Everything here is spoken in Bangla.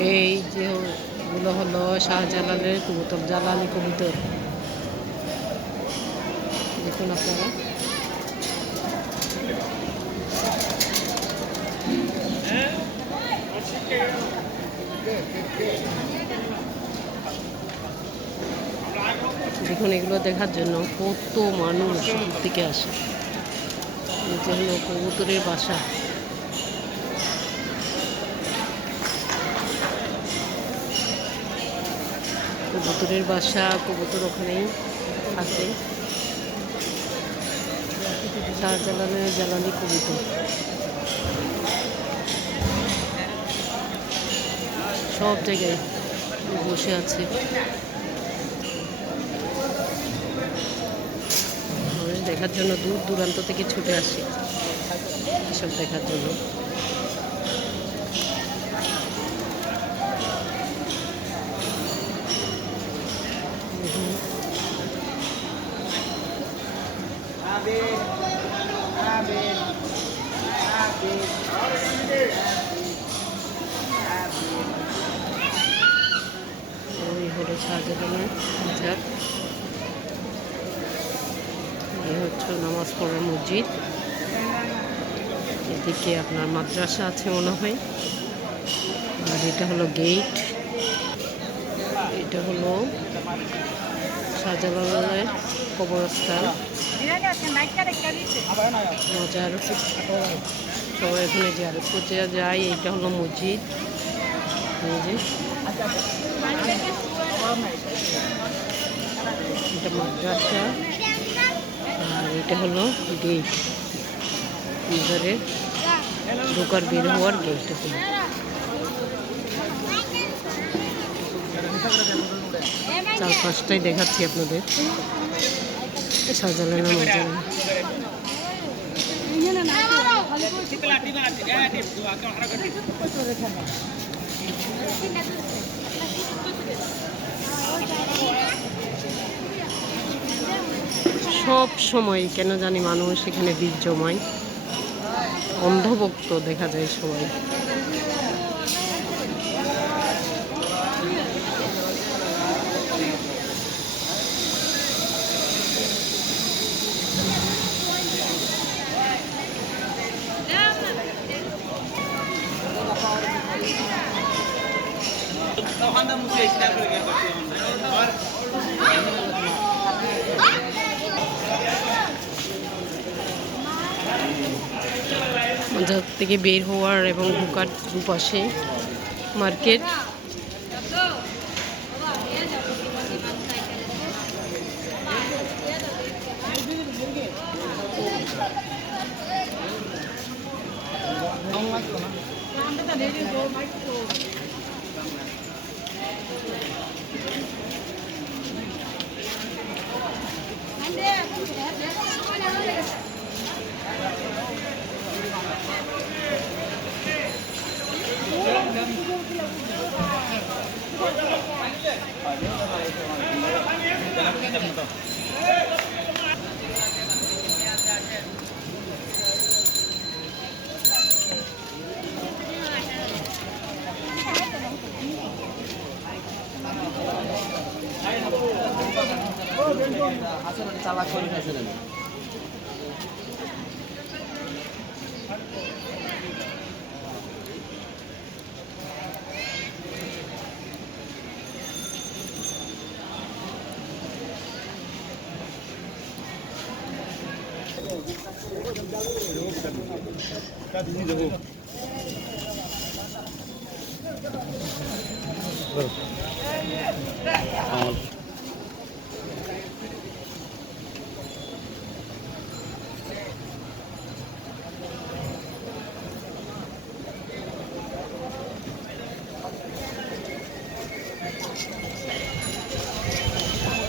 এই যে গুলো হলো শাহজালালের কবুতর জালালি কবুতর। দেখুন আপনারা। দেখুন, এগুলো দেখার জন্য কত মানুষ থেকে আসে। যে হলো কবুতরের বাসা। কবুতরের বাসা, কবুতর ওখানেই আছে। তার শাহজালালের জ্বালানি কবুতর। সব জায়গায় বসে আছে। দেখার জন্য দূর দূরান্ত থেকে ছুটে আসে। এসব দেখার জন্য দেখুন, হলো এই হচ্ছে নামাজ পড়ার মসজিদ। এদিকে আপনার মাদ্রাসা আছে মনে হয়। আর এটা হলো গেট। এটা হলো শাহজালালের কবরস্থান। মজার সবাই এখানে জিয়ারত করতে যায় এইটা হলো মসজিদ। এটা মাদ্রাসা। আর এটা হলো গেট ভিতরে ঢোকার বের হওয়ার গেট হলো চার পাঁচটাই দেখাচ্ছি আপনাদের। শাহজালালের মধ্যে সব সময় কেন জানি মানুষ এখানে বীর্যময় অন্ধভক্ত দেখা যায় সবাই। থেকে বের হওয়ার এবং ঢোকার দুপাশে মার্কেট চালাক করে ফেলছে